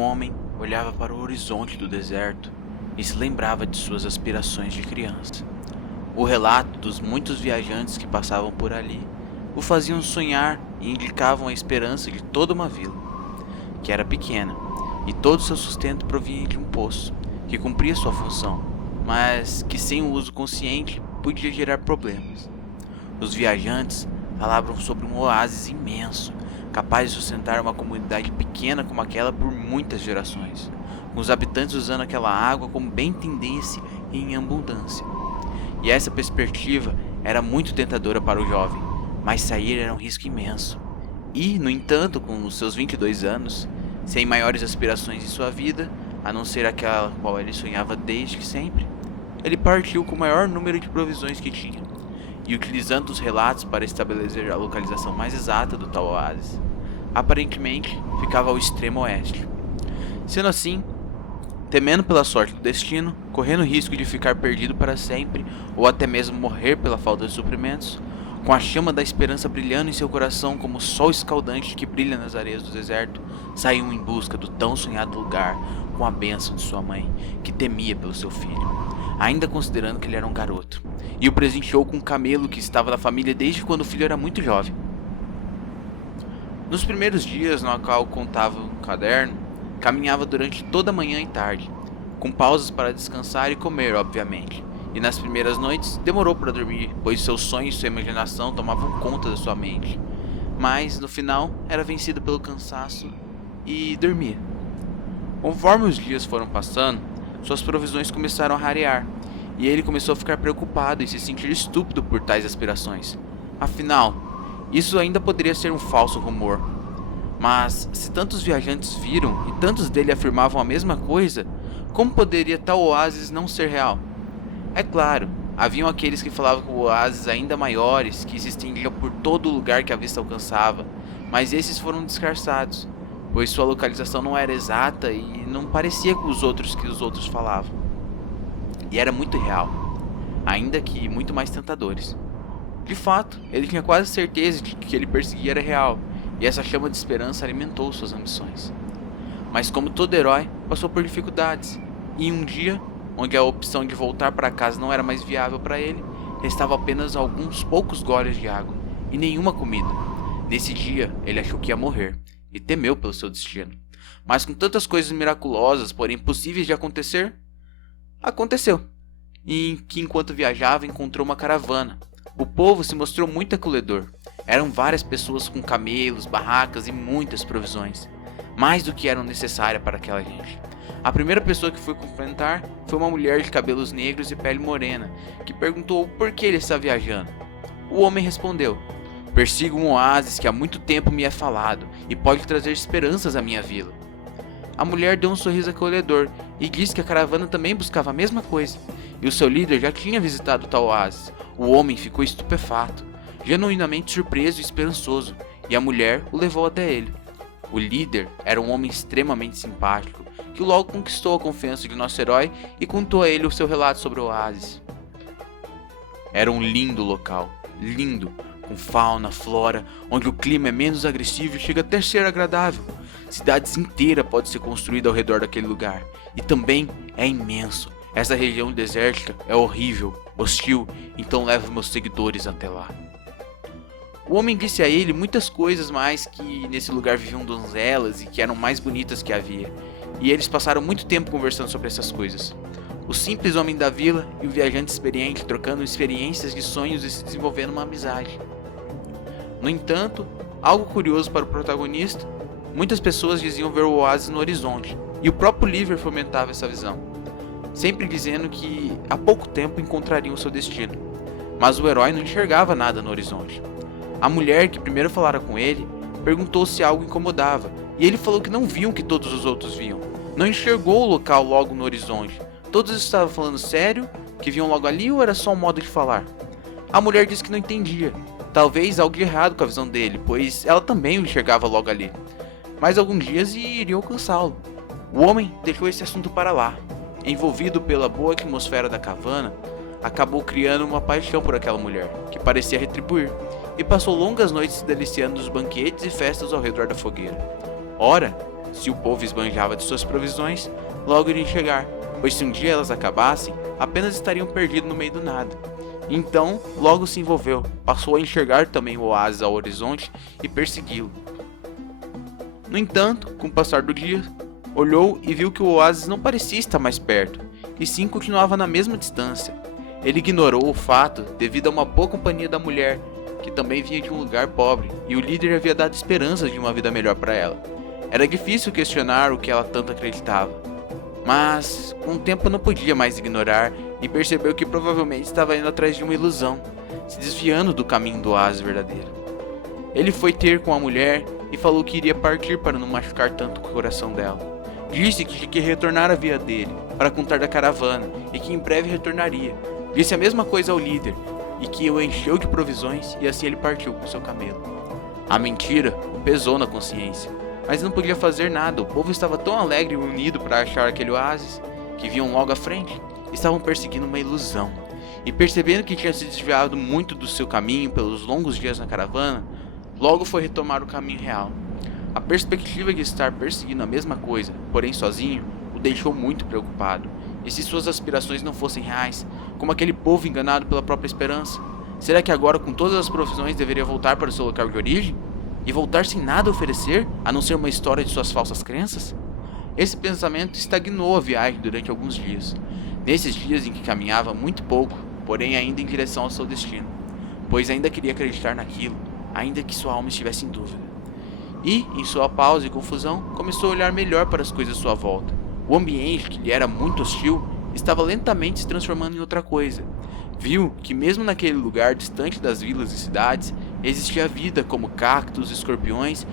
um homem olhava para o horizonte do deserto e se lembrava de suas aspirações de criança. O relato dos muitos viajantes que passavam por ali o faziam sonhar e indicavam a esperança de toda uma vila, que era pequena, e todo seu sustento provinha de um poço, que cumpria sua função, mas que sem o uso consciente podia gerar problemas. Os viajantes falavam sobre um oásis imenso, capaz de sustentar uma comunidade pequena como aquela por muitas gerações, com os habitantes usando aquela água como bem entendesse e em abundância. E essa perspectiva era muito tentadora para o jovem, mas sair era um risco imenso. E, no entanto, com os seus 22 anos, sem maiores aspirações em sua vida, a não ser aquela qual ele sonhava desde sempre, ele partiu com o maior número de provisões que tinha, e utilizando os relatos para estabelecer a localização mais exata do tal oásis. Aparentemente, ficava ao extremo oeste. Sendo assim, temendo pela sorte do destino, correndo o risco de ficar perdido para sempre, ou até mesmo morrer pela falta de suprimentos, com a chama da esperança brilhando em seu coração como o sol escaldante que brilha nas areias do deserto, saiu em busca do tão sonhado lugar com a bênção de sua mãe, que temia pelo seu filho, ainda considerando que ele era um garoto, e o presenteou com um camelo que estava na família desde quando o filho era muito jovem. Nos primeiros dias, no qual contava um caderno, caminhava durante toda a manhã e tarde, com pausas para descansar e comer, obviamente. E nas primeiras noites demorou para dormir, pois seus sonhos e sua imaginação tomavam conta da sua mente. Mas no final era vencido pelo cansaço e dormia. Conforme os dias foram passando, suas provisões começaram a rarear, e ele começou a ficar preocupado e se sentir estúpido por tais aspirações. Afinal, isso ainda poderia ser um falso rumor. Mas se tantos viajantes viram e tantos dele afirmavam a mesma coisa, como poderia tal oásis não ser real? É claro, haviam aqueles que falavam que oásis ainda maiores que se estendiam por todo o lugar que a vista alcançava, mas esses foram descartados, pois sua localização não era exata e não parecia com os outros que os outros falavam. E era muito real, ainda que muito mais tentadores. De fato, ele tinha quase certeza de que o que ele perseguia era real, e essa chama de esperança alimentou suas ambições. Mas como todo herói, passou por dificuldades, e um dia, onde a opção de voltar para casa não era mais viável para ele, restava apenas alguns poucos goles de água, e nenhuma comida. Nesse dia, ele achou que ia morrer, e temeu pelo seu destino. Mas com tantas coisas miraculosas, porém impossíveis de acontecer, aconteceu. E que enquanto viajava, encontrou uma caravana. O povo se mostrou muito acolhedor. Eram várias pessoas com camelos, barracas e muitas provisões, mais do que eram necessárias para aquela gente. A primeira pessoa que foi cumprimentar foi uma mulher de cabelos negros e pele morena, que perguntou por que ele estava viajando. O homem respondeu: "Persigo um oásis que há muito tempo me é falado e pode trazer esperanças à minha vila." A mulher deu um sorriso acolhedor e disse que a caravana também buscava a mesma coisa, e o seu líder já tinha visitado tal oásis. O homem ficou estupefato, genuinamente surpreso e esperançoso, e a mulher o levou até ele. O líder era um homem extremamente simpático, que logo conquistou a confiança de nosso herói e contou a ele o seu relato sobre o oásis. Era um lindo local, lindo, com fauna, flora, onde o clima é menos agressivo e chega até a ser agradável. Cidades inteiras podem ser construídas ao redor daquele lugar, e também é imenso. Essa região desértica é horrível, hostil, então leva meus seguidores até lá. O homem disse a ele muitas coisas mais, que nesse lugar viviam donzelas e que eram mais bonitas que havia, e eles passaram muito tempo conversando sobre essas coisas. O simples homem da vila e o viajante experiente trocando experiências de sonhos e se desenvolvendo uma amizade. No entanto, algo curioso para o protagonista, muitas pessoas diziam ver o oásis no horizonte, e o próprio Oliver fomentava essa visão, sempre dizendo que há pouco tempo encontrariam seu destino. Mas o herói não enxergava nada no horizonte. A mulher que primeiro falara com ele perguntou se algo incomodava, e ele falou que não viam o que todos os outros viam. Não enxergou o local logo no horizonte. Todos estavam falando sério, que viam logo ali, ou era só um modo de falar? A mulher disse que não entendia. Talvez algo de errado com a visão dele, pois ela também o enxergava logo ali. Mas alguns dias iriam alcançá-lo. O homem deixou esse assunto para lá. Envolvido pela boa atmosfera da caverna, acabou criando uma paixão por aquela mulher, que parecia retribuir, e passou longas noites se deliciando dos banquetes e festas ao redor da fogueira. Ora, Se o povo esbanjava de suas provisões, logo iriam chegar, pois se um dia elas acabassem, apenas estariam perdidos no meio do nada. Então, logo se envolveu, passou a enxergar também o oásis ao horizonte e persegui-lo. No entanto, com o passar do dia, olhou e viu que o oásis não parecia estar mais perto, e sim continuava na mesma distância. Ele ignorou o fato devido a uma boa companhia da mulher, que também vinha de um lugar pobre, e o líder havia dado esperanças de uma vida melhor para ela. Era difícil questionar o que ela tanto acreditava, mas com o tempo não podia mais ignorar e percebeu que provavelmente estava indo atrás de uma ilusão, se desviando do caminho do oásis verdadeiro. Ele foi ter com a mulher e falou que iria partir para não machucar tanto o coração dela. Disse que tinha que retornar à via dele, para contar da caravana, e que em breve retornaria. Disse a mesma coisa ao líder, e que o encheu de provisões, e assim ele partiu com seu camelo. A mentira o pesou na consciência, mas não podia fazer nada. O povo estava tão alegre e unido para achar aquele oásis, que viam logo à frente, estavam perseguindo uma ilusão. E percebendo que tinha se desviado muito do seu caminho pelos longos dias na caravana, logo foi retomar o caminho real. A perspectiva de estar perseguindo a mesma coisa, porém sozinho, o deixou muito preocupado. E se suas aspirações não fossem reais, como aquele povo enganado pela própria esperança, será que agora com todas as provisões deveria voltar para o seu local de origem? E voltar sem nada a oferecer, a não ser uma história de suas falsas crenças? Esse pensamento estagnou a viagem durante alguns dias. Nesses dias em que caminhava muito pouco, porém ainda em direção ao seu destino, pois ainda queria acreditar naquilo, ainda que sua alma estivesse em dúvida. E, em sua pausa e confusão, começou a olhar melhor para as coisas à sua volta. O ambiente, que lhe era muito hostil, estava lentamente se transformando em outra coisa. Viu que mesmo naquele lugar distante das vilas e cidades, existia vida como cactos, escorpiões,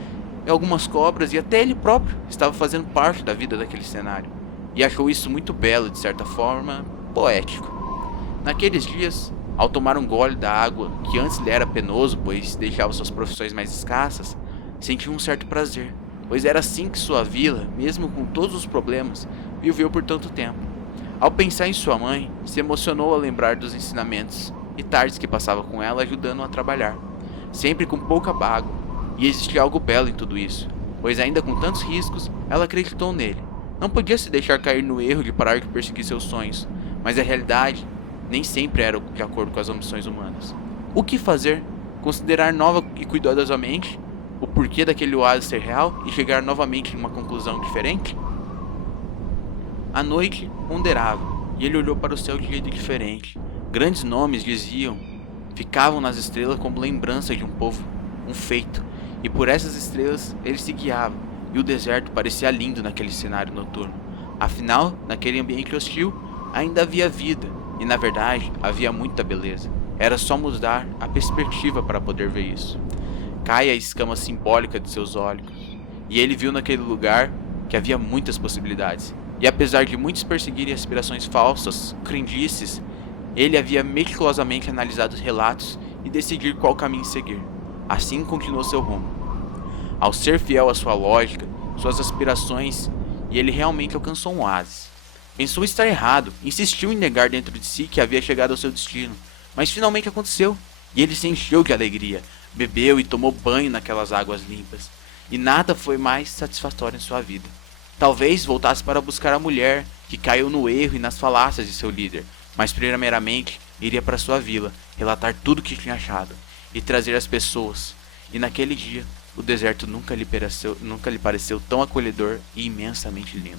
e algumas cobras, e até ele próprio estava fazendo parte da vida daquele cenário. E achou isso muito belo, de certa forma, poético. Naqueles dias, ao tomar um gole da água, que antes lhe era penoso, pois deixava suas profissões mais escassas, sentiu um certo prazer, pois era assim que sua vila, mesmo com todos os problemas, viveu por tanto tempo. Ao pensar em sua mãe, se emocionou ao lembrar dos ensinamentos e tardes que passava com ela ajudando-a a trabalhar, sempre com pouca água, e existia algo belo em tudo isso, pois ainda com tantos riscos, ela acreditou nele. Não podia se deixar cair no erro de parar de perseguir seus sonhos, mas a realidade nem sempre era de acordo com as ambições humanas. O que fazer? Considerar nova e cuidadosamente o porquê daquele oásis ser real e chegar novamente em uma conclusão diferente? A noite ponderava, e ele olhou para o céu de jeito diferente. Grandes nomes ficavam nas estrelas como lembrança de um povo, um feito, e por essas estrelas ele se guiava, e o deserto parecia lindo naquele cenário noturno. Afinal, naquele ambiente hostil, ainda havia vida, e na verdade havia muita beleza. Era só mudar a perspectiva para poder ver isso. Cai a escama simbólica de seus olhos, e ele viu naquele lugar que havia muitas possibilidades. E apesar de muitos perseguirem aspirações falsas, crendices, ele havia meticulosamente analisado os relatos e decidir qual caminho seguir. Assim continuou seu rumo. Ao ser fiel à sua lógica, suas aspirações, e ele realmente alcançou um oásis. Pensou estar errado, insistiu em negar dentro de si que havia chegado ao seu destino, mas finalmente aconteceu, e ele se encheu de alegria, bebeu e tomou banho naquelas águas limpas, e nada foi mais satisfatório em sua vida. Talvez voltasse para buscar a mulher, que caiu no erro e nas falácias de seu líder, mas primeiramente iria para sua vila, relatar tudo o que tinha achado, e trazer as pessoas, e naquele dia, o deserto nunca lhe pareceu tão acolhedor e imensamente lindo.